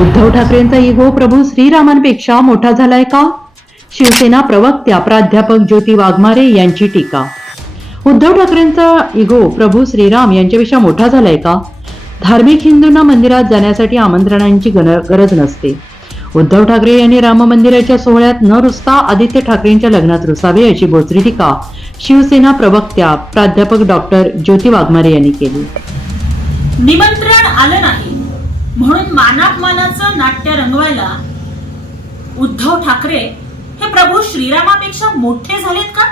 उद्धव ठाकरेंचा इगो प्रभू श्रीरामांपेक्षा मोठा झालाय का? शिवसेना प्रवक्त्या प्राध्यापक ज्योती वाघमारे यांची टीका. उद्धव ठाकरेंचा इगो प्रभू श्रीराम यांच्यापेक्षा मोठा झालाय का? धार्मिक हिंदूंना मंदिरात जाण्यासाठी आमंत्रणांची गरज नसते. उद्धव ठाकरे यांनी राम मंदिराच्या सोहळ्यात न रुसता आदित्य ठाकरेंच्या लग्नात रुसावे अशी बोचरी टीका शिवसेना प्रवक्त्या प्राध्यापक डॉक्टर ज्योती वाघमारे यांनी केली. निमंत्रण आलं नाही. म्हणून मानापमानाचं नाट्य रंगवायला उद्धव ठाकरे हे प्रभू श्रीरामापेक्षा मोठे झालेत का?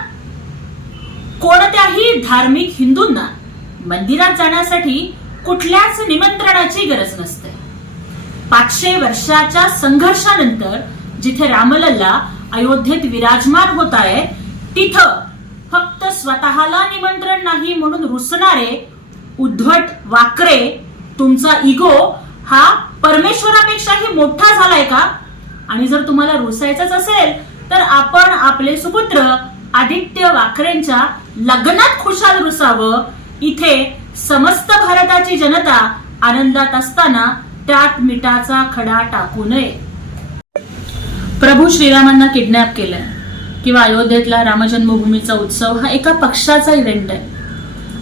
कोणत्याही धार्मिक हिंदूंना मंदिरात जाण्यासाठी कुठल्याच निमंत्रणाची गरज नसते. पाचशे वर्षाच्या संघर्षानंतर जिथे रामलल्ला अयोध्येत विराजमान होत आहे तिथं फक्त स्वतःला निमंत्रण नाही म्हणून रुसणारे उद्धट वाकरे तुमचा इगो हा परमेश्वरापेक्षाही मोठा झालाय का? आणि जर तुम्हाला रुसायचंच असेल तर आपण आपले सुपुत्र आदित्य वाखरेंच्या लग्नात खुशाल रुसावं. इथे समस्त भारताची जनता आनंदात असताना त्यात मिठाचा खडा टाकू नये. प्रभू श्रीरामांना किडनॅप केलंय. किंवा अयोध्येतला रामजन्मभूमीचा उत्सव हा एका पक्षाचा इव्हेंट आहे.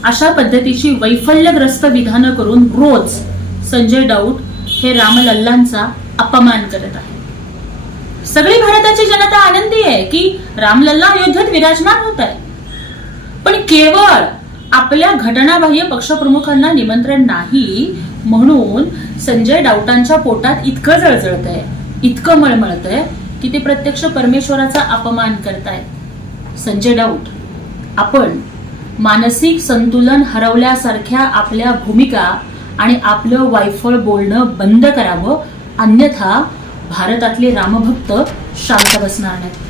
अशा पद्धतीची वैफल्यग्रस्त विधानं करून रोज संजय डाऊट हे रामलल्लांचा अपमान करत आहे. सगळी भारताची जनता आनंदी आहे की रामलल्ला अयोध्येत विराजमान होत आहे. पण केवळ आपल्या घटनाबाह्य पक्षप्रमुखांना निमंत्रण नाही म्हणून संजय डाऊटांच्या पोटात इतकं जळजळत आहे इतकं मळमळत आहे की ते प्रत्यक्ष परमेश्वराचा अपमान करतायत. संजय डाऊट आपण मानसिक संतुलन हरवल्यासारख्या आपल्या भूमिका आणि आपलं वायफळ बोलणं बंद करावं अन्यथा भारतातले रामभक्त शांत बसणार नाहीत.